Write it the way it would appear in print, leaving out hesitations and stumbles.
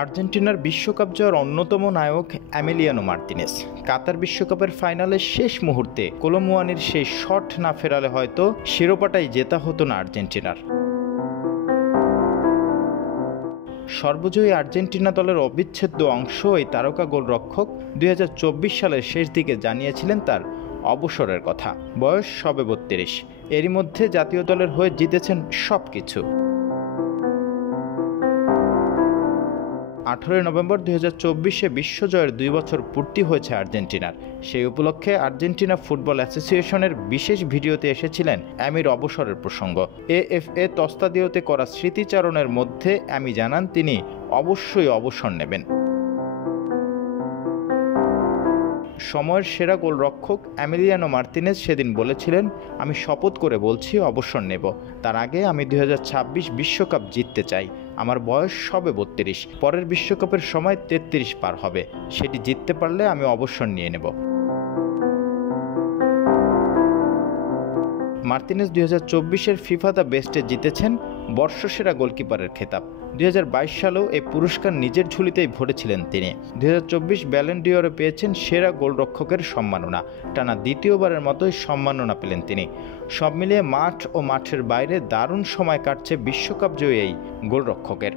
আর্জেন্টিনার বিশ্বকাপ জয়ের অন্যতম নায়ক এমিলিয়ানো মার্তিনেজ কাতার বিশ্বকাপের ফাইনালের শেষ মুহূর্তে কোলো মুয়ানির সেই শট না ফেরালে হয়তো শিরোপাটাই জেতা হতো না আর্জেন্টিনার। সর্বজয়ী আর্জেন্টিনা দলের অবিচ্ছেদ্য অংশ এই তারকা গোলরক্ষক 2024 সালের শেষ দিকে জানিয়েছিলেন তার অবসরের কথা। বয়স সবে 32। এরই মধ্যে জাতীয় দলের হয়ে জিতেছেন সবকিছু। 18 নভেম্বর 2024 বিশ্বজয়ের 2 বছর পূর্তি হয়েছে আর্জেন্টিনার। সেই উপলক্ষে আর্জেন্টিনা ফুটবল অ্যাসোসিয়েশনের বিশেষ ভিডিওতে এসেছিলেন অ্যামির অবসরের প্রসঙ্গ। এএফএ তস্তাদিওতে করা স্মৃতিচারণের মধ্যে অ্যামি জানান তিনি অবশ্যই অবসর নেবেন। সময়ের সেরা গোলরক্ষক এমিলিয়ানো মার্তিনেজ সেদিন বলেছিলেন, আমি শপথ করে বলছি অবসর নেব। তার আগে আমি 2026 বিশ্বকাপ জিততে চাই। আমার বয়স সবে 32। পরের বিশ্বকাপের সময় 33 পার হবে। সেটি জিততে পারলে আমি অবসর নিয়ে নেব। মার্তিনেজ 2024-এর ফিফা দ্য বেস্টে জিতেছেন বর্ষসেরা গোলকিপারের খেতাব। 2022 সালেও এই পুরস্কার নিজের ঝুলিতেই ভরেছিলেন তিনি। 2024 ব্যালন ডিওরে পেয়েছেন সেরা গোলরক্ষকের সম্মাননা। টানা দ্বিতীয়বারের মতোই সম্মাননা পেলেন তিনি। সব মিলিয়ে মাঠ ও মাঠের বাইরে দারুণ সময় কাটছে বিশ্বকাপ জয়ী এই গোলরক্ষকের।